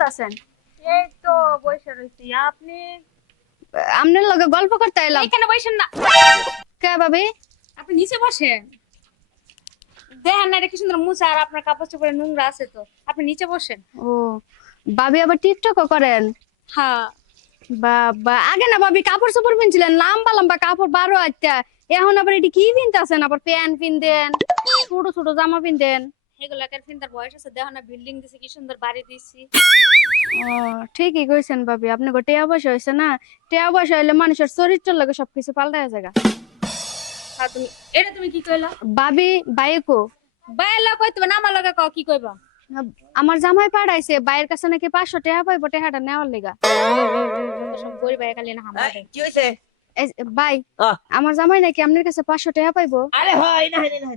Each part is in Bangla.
করতেছেন এই তো বসে রয়েছি আপনি? আপনার লগে গল্প করতে এলাম। এখানে বসেন না। কে ভাবি? আপনি নিচে বসেন। দেখেন না এটা কি সুন্দর মুছা আর আপনার কাপড় চোপড়ে নোংরা আছে তো। আপনি নিচে বসেন। ও ভাবি আবার টিকটকও করেন? হ্যাঁ। বাবা আগে না ভাবি কাপড় চোপড় পিনছিলেন লম্বা লম্বা কাপড় বারো আটটা। এখন আবার এটি কি পিনতেছেন? আবার প্যান্ট পিনদেন ছোট ছোট জামা পিনদেন এগুলো একের ফিন্দার বয়স আছে দেখো না বিল্ডিং দিছে কি সুন্দর বাড়ি দিছি। ও ঠিকই কইছেন ভাবি। আপনি গো টেয়া বয়স হয়েছে না? টেয়া বয়স হইলে মানুষের চরিত্র লাগে সবকিছু পাল্টায় জায়গা হ্যাঁ তুমি এটা তুমি কি কইলা? ভাবি বাইকো। বাইলা কইতে না আমার লগে কও কি কইবা? আমার জামাই পাঠাইছে বাইরের কাছে নাকি পাঁচশো টাকা পাইবো টাকাটা নেওয়ার লেগা সব গরিব ভাই খালি না হামলা কি হয়েছে ভাই আমার জামাই নাকি আপনার কাছে পাঁচশো টাকা পাইবো? আরে হয় না হয় না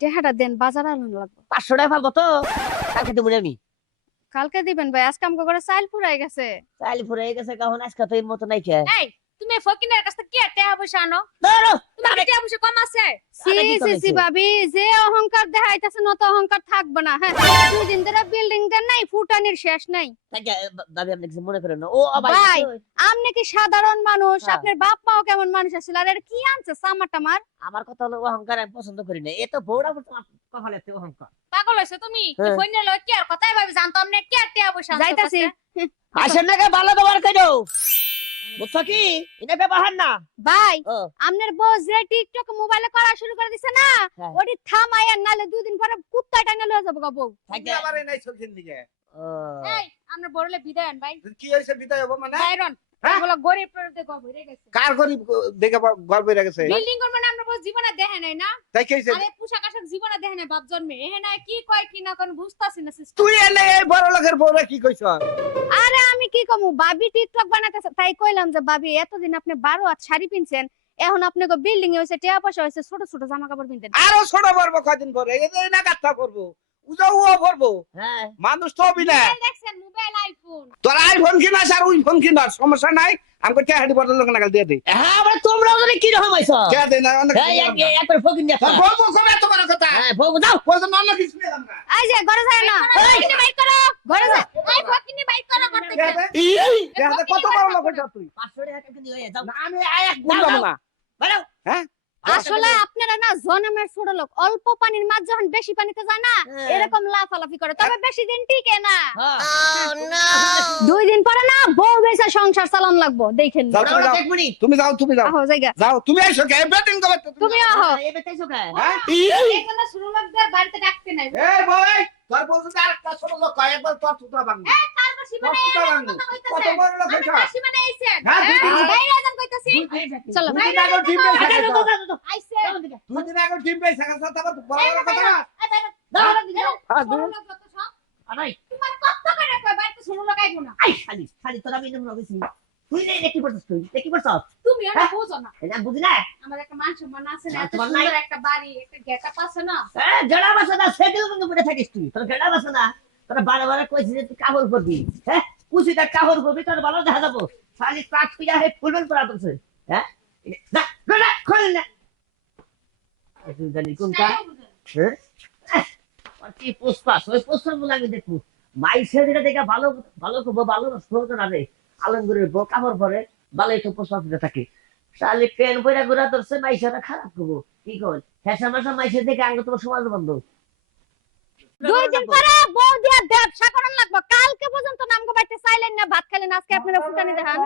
টাকাটা দেন বাজার আনানো লাগবে। পাঁচশো টাকা পাবো তো। কালকে দেবো আমি। কালকে দিবেন ভাই আজকে আমাকে করে চাইল ফুরাই গেছে। চাইল ফুরাই গেছে কখন আজকে তো এই মতো নাই খেয়ে তুমি ফকিনের কাছ থেকে কি টেহা পয়সা আনো? কম আছে? সি? ভাবি যে অহংকার দেখাইতেছে নত অহংকার থাকবে না হ্যাঁ? দুদিন ধরে বিল্ডিং দেন নাই ফুটানির শেষ নাই। ভাবি আপনি কিছু মনে করেন না। ও ভাই। আপনি কি সাধারণ মানুষ? হ্যাঁ। আপনার বাপ মাও কেমন মানুষ আছিল? আর কি আনছে সামার টামার? আমার কথা হলো অহংকার আমি পছন্দ করি না। এ তো বউরা কপালে অহংকার। পাগল হইছো তুমি? হ্যাঁ। ফোনের কি আর কথাই ভাবি জানতো আপনি কি আর টাকা পয়সা যাইতাছি। আসেন না ভালো ব্যবহার করো। বুঝছ কি? এটা ব্যবহার না। ভাই আপনার বউ যে টিকটক মোবাইলে করা শুরু করে দিছে না হ্যাঁ। ওটি থামাই আর নালে দুই দিন পরে কুত্তা টাঙ্গা লয়ে যাব গা বউ। থাকে। আবার এই নাই চলছেন দিকে। এই আমরা বড়লে বিদায় আন ভাই। কি হয়েছে বিদায় হব মানে? বাইরন হ্যাঁ? গরিব প্ররতে গব হয়ে গেছে। কার গরিব দেখে গর্ব হয়ে গেছে? বিল্ডিং এর মানে আমরা বস জীবনে দেখে নাই না? তাই কি হয়েছে আরে পোশাক আশাক জীবনে দেখে নাই বাপ জন্মে। না কি কয় কি না কোন বুঝতাছি না সিস্টেম তুই এলে বড় লোকের বউরা কি কইছ? আরে কি কমু? বাবি টিকটক বানাতেছে তাই কইলাম যে বাবি এতদিন আপনি বারো হাত শাড়ি পিনছেন এখন আপনাকে বিল্ডিং এ হয়েছে টিয়া পয়সা হয়েছে ছোট ছোট জামা কাপড় পিনতেন। আরও ছোট পড়ব কদিন পরে এই যে না গাথা করব উজাও ও করব হ্যাঁ। মানুষ তো হবি না। দেখছেন মোবাইল আইফোন। তোর আইফোন কিনাস আর ওই ফোন কিনার সমস্যা নাই আমাকে টেহাড়ি বড় লোক নাগাল দিয়ে দে। হ্যাঁ আবার তোমরা ওখানে কি রকম হইছো? কে দে না অনেক এই এক একবার ফকিন দেখা বলব কবে হ্যাঁ বউ দাও বলছো অন্য কিছু নিলাম না এই যে ঘরে যায় না। ফকিনি বাইক করো ঘরে যায়। এই ফকিনি বাইক করো করতে কে দে? কে দে? কত বড় লোক হইছ তুই? 500 টাকা কেন দিয়ে যাও। না, আমি এক গুণ না। বলো হ্যাঁ? আসলে আপনারা না জনমের ছোট লোক। অল্প পানির মাছ যখন বেশি পানিতে যায় না হ্যাঁ। এরকম লাফালাফি করে। তবে বেশি দিন টিকে না। হ্যাঁ। দুই দিন পরে না বউ বেসা সংসার চালান লাগবো দেখেন। তুমি যাও। তুমি যাও আহো যাও তুমি আইসো কে বেটিং তুমি আহো। এই বেটাইছো কে হ্যাঁ? এখানে শুরু লাগদের বাড়িতে ডাকতে নাই। এই বই তোর বলছো যে আরেকটা ছোট লোক একবার তোর সুতা ভাঙবি। এই তারপর সীমানে কত বড় লোক হইছ? সীমানে আইছেন হ্যাঁ, বাইরে কইতাছি। চলো আগে আইছে। দুই দিন থাকে, তো তারপর বড় বড় কথা না। দাও, হ্যাঁ, শুরু দুই- লোক যত সব আরে, তোমার কত করে কয় বাড়িতে শুরু লাগাইবো না আই, খালি, খালি তোরা আমি এরকম তুই নে, এটা করছিস তুই? এটা করছিস? তুমি এটা বুঝো না এটা বুঝি না? আমার একটা মান সম্মান আছে না এত সুন্দর একটা বাড়ি একটা গেটআপ আছে না এ, জড়া বাসা না, সেদিন কিন্তু পড়ে থাকিস তুই। তোর জড়া বাসা না, তোরা বারে বারে কইছিস তুই কাপড় পরবি। হ্যাঁ? কুচিটা কাপড় পরবি, তোর ভালো দেখা যাব। খালি হে ফুলবেল পরা তোরছে। হ্যাঁ? যা, গড়া, খোল না। তুই জানি কোনটা? হ্যাঁ? কি পুষ্পাস, ওই পুষ্পাসগুলো আমি দেখব। মাইসের যেটা দেখে ভালো ভালো খুব ভালো শ্লোক না রে আলমগুরের বউ পরে ভালো একটু পুষ্পাস থাকে। তাহলে পেন বইরা ঘুরা ধরছে মাইসেরা খারাপ করব। কি কর হেসা মাসা মাইসের দেখে আঙ্গ তোমার সমাজ বন্ধ। দুই দিন পরে বউ দিয়া ব্যবসা করার লাগবো। কালকে পর্যন্ত নামগো বাইতে চাইলেন না, ভাত খাইলেন, আজকে আপনারা ফুটানি দেখান।